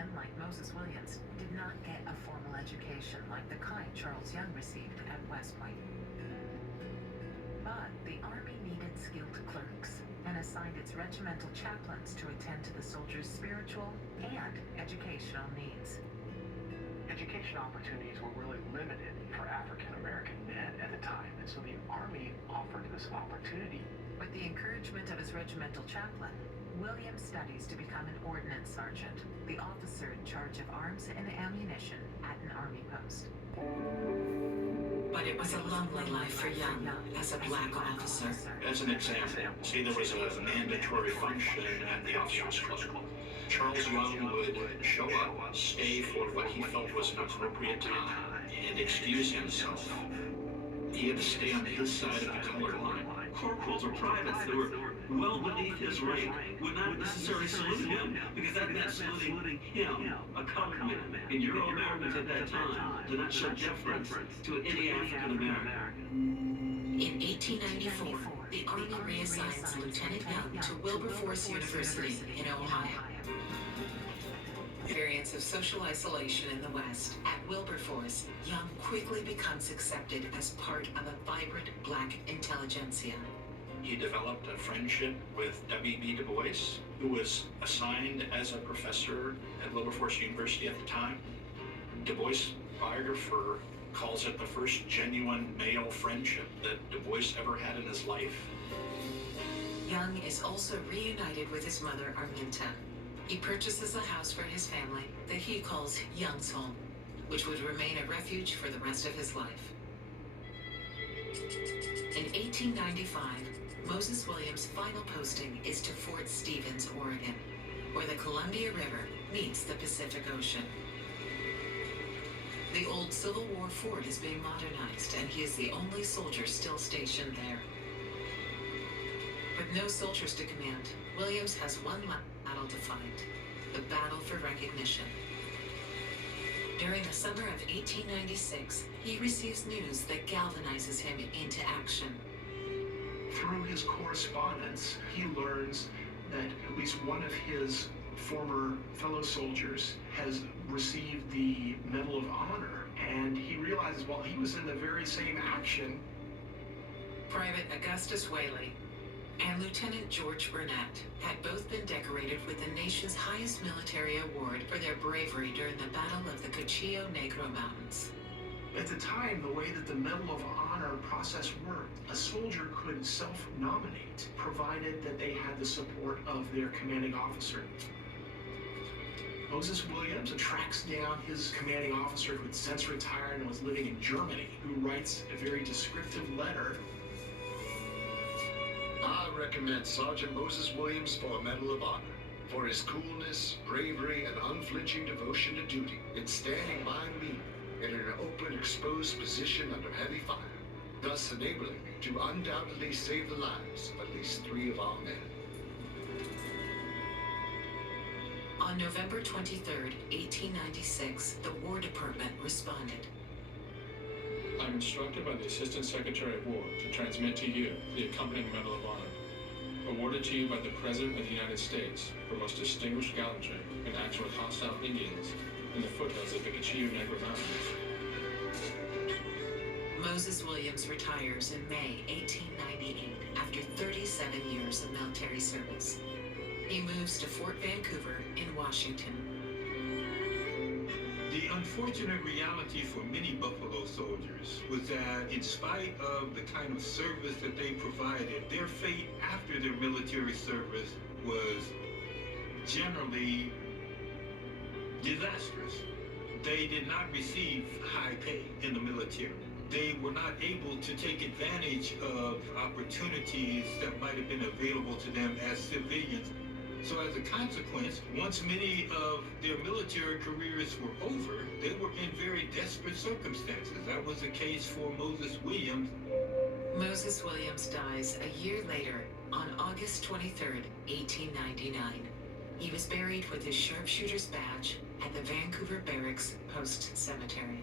men like Moses Williams did not get a formal education like the kind Charles Young received at West Point. But the Army needed skilled clerks and assigned its regimental chaplains to attend to the soldiers' spiritual and educational needs. Education opportunities were really limited for African American men at the time, and so the Army offered this opportunity. With the encouragement of his regimental chaplain, William studies to become an ordnance sergeant, the officer in charge of arms and ammunition at an Army post. But it was a lonely life for Young as a black officer. As an example, say there was a mandatory function at the officers' club. Charles Young would show up, stay for what he felt was an appropriate time, and excuse himself. He had to stay on his side of the color line. Corporals or privates that were well beneath his rank would not necessarily salute him, because that meant saluting him, a colored man. And Euro-Americans at that time did not show deference to any African American. In 1894, the Army reassigns Lieutenant Young to Wilberforce University in Ohio. Experience of social isolation in the West, at Wilberforce, Young quickly becomes accepted as part of a vibrant black intelligentsia. He developed a friendship with W.B. Du Bois, who was assigned as a professor at Wilberforce University at the time. Du Bois' biographer calls it the first genuine male friendship that Du Bois ever had in his life. Young is also reunited with his mother, Arminta. He purchases a house for his family that he calls Young's Home, which would remain a refuge for the rest of his life. In 1895, Moses Williams' final posting is to Fort Stevens, Oregon, where the Columbia River meets the Pacific Ocean. The old Civil War fort is being modernized, and he is the only soldier still stationed there. With no soldiers to command, Williams has one battle to fight, the battle for recognition. During the summer of 1896, he receives news that galvanizes him into action. Through his correspondence, he learns that at least one of his former fellow soldiers has received the Medal of Honor, and he realizes while he was in the very same action, Private Augustus Whaley and Lieutenant George Burnett had both been decorated with the nation's highest military award for their bravery during the Battle of the Cuchillo Negro Mountains. at the time, the way that the Medal of Honor process worked, a soldier could self-nominate, provided that they had the support of their commanding officer. Moses Williams tracks down his commanding officer who had since retired and was living in Germany, who writes a very descriptive letter. I recommend Sergeant Moses Williams for a Medal of Honor for his coolness, bravery, and unflinching devotion to duty in standing by me in an open, exposed position under heavy fire, thus enabling me to undoubtedly save the lives of at least 3 of our men. On November 23, 1896, the War Department responded. I'm instructed by the Assistant Secretary of War to transmit to you the accompanying Medal of Honor, awarded to you by the President of the United States for most distinguished gallantry in action with hostile Indians in the foothills of the Cuchillo Negro Mountains. Moses Williams retires in May 1898 after 37 years of military service. He moves to Fort Vancouver in Washington. The unfortunate reality for many Buffalo soldiers was that in spite of the kind of service that they provided, their fate after their military service was generally disastrous. They did not receive high pay in the military. They were not able to take advantage of opportunities that might have been available to them as civilians. So as a consequence, once many of their military careers were over, they were in very desperate circumstances. That was the case for Moses Williams. Moses Williams dies a year later on August 23, 1899. He was buried with his sharpshooter's badge at the Vancouver Barracks Post Cemetery.